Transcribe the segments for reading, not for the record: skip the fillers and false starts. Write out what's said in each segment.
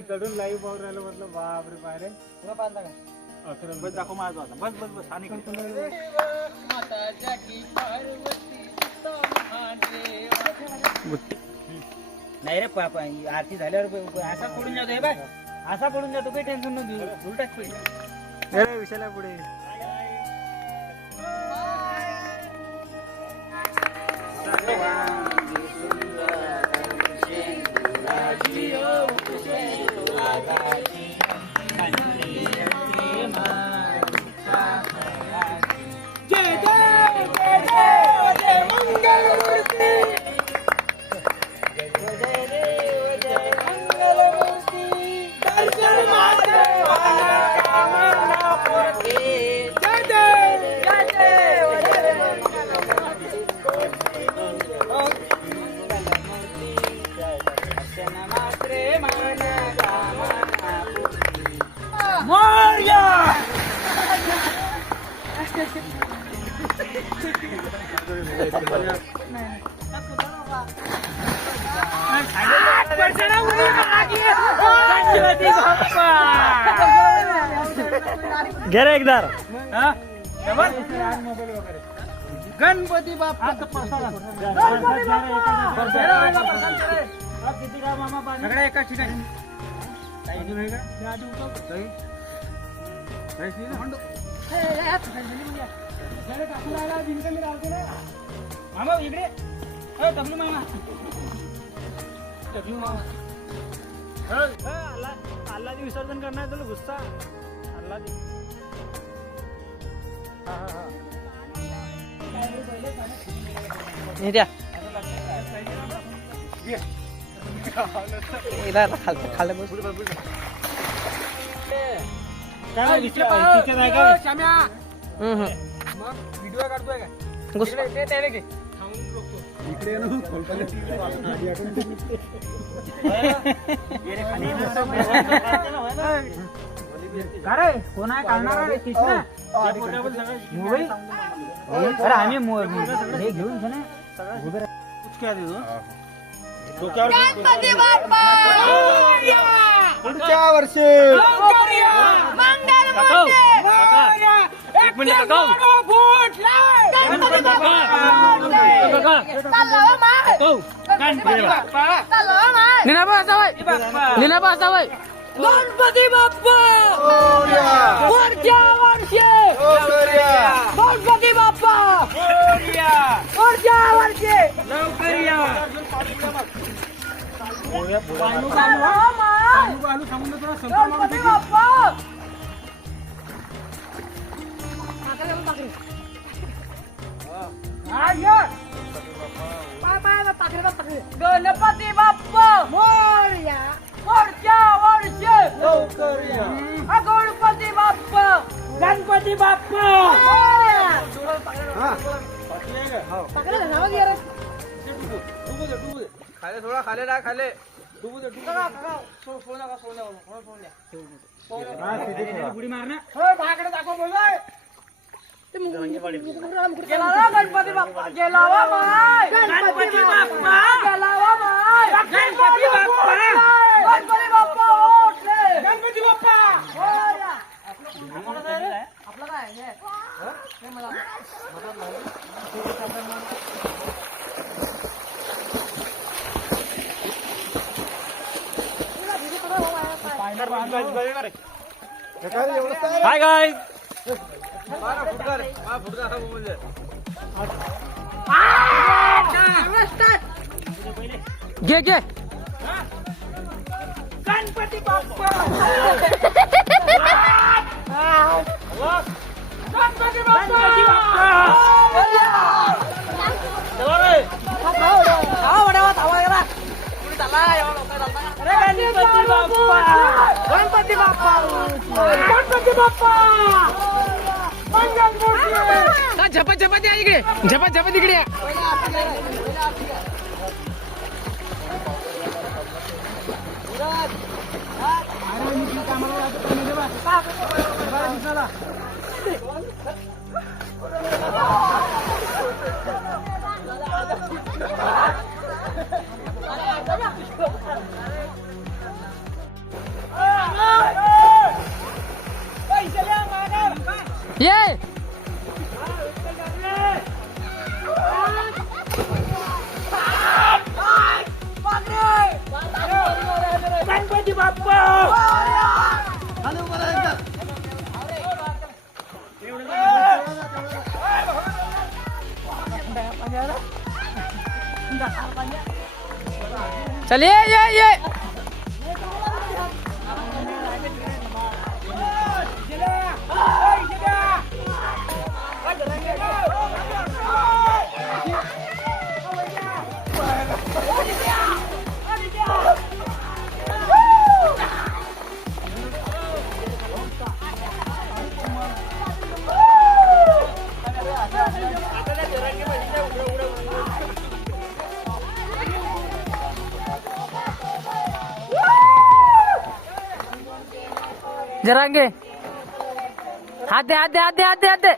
चढून लाईव्ह पाहून राहिलं म्हटलं बापरे पायरे तुला पाहिलं का? अकरा बस दाखव माझा आता बस बस बस आणि नाही रे पापा आरती झाल्यावर असा पडून जातो हे बाय असा पडून जातो काही टेन्शन नव्हतं उलटाच पडली विषयाला पुढे घे रे एकदा गणपती बाप्पा सगळ्या एकाच ठिकाणी मामा इकडे डब्ल्यू मामा डब्ल्यू मामा अल्लादी विसर्जन करणार तुला गुस्सा अल्लादी द्या खाल्लं बस व्हिडिओ काढतोय का इकडे अरे कोण आहे काढणार अरे आम्ही हे घेऊन पुढच्या वर्षी एक मिनिट गणपती बाप्पा वरच्या वर्षी गणपती बाप्पा वरच्या वर्षी लवकर या गणपती बाप्पा गणपती बाप्पा मोरया वरच्या वर्षी लवकर या गणपती बाप्पा गणपती बाप्पा खाले थोडा खाले ना खाले बुडी मारना गणपती बाप्पा गेलावा माय गणपती बाप्पा गेलावा माय गणपती बाप्पा गणपती बाप्पा ओठले गणपती बाप्पा आपलं काय हे हाय गाइस घे घे गणपती बाप्पा गणपती गणपती बाप्पा गणपती बाप्पा झपा झपा द्या इकडे झपा झपा तिकडे ये गणपती बाप्पा चलिए ये जरांगे हाथ दे हाथ दे हाथ दे हाथ दे हाथ दे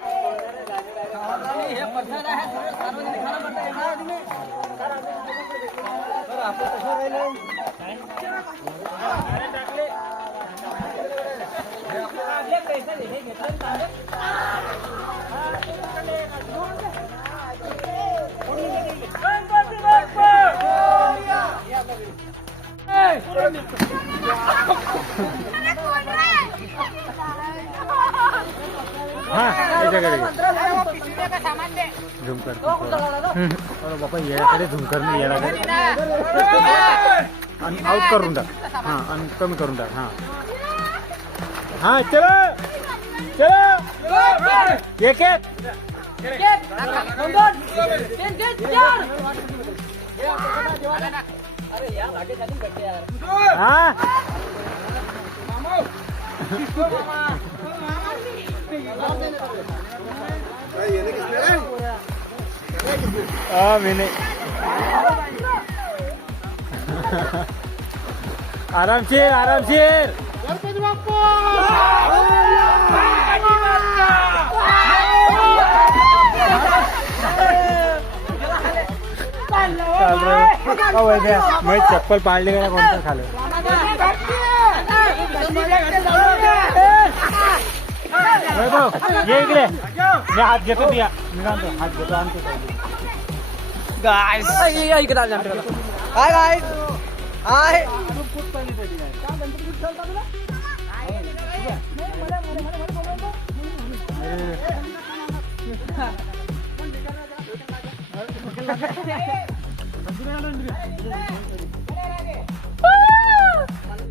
झुमकर बापा येण्याकडे झुमकर नाही येण्याकडे आणि आउट करून टाक हां आणि कमी करून टाक हां हां चलो एक हां मैंने आराम से मैं चप्पल पाडली का कोणतं खालं ये इकडे मी हात घेतो बिया मी हात घेतो आणतो गाइस हाय गाइस हाय अरे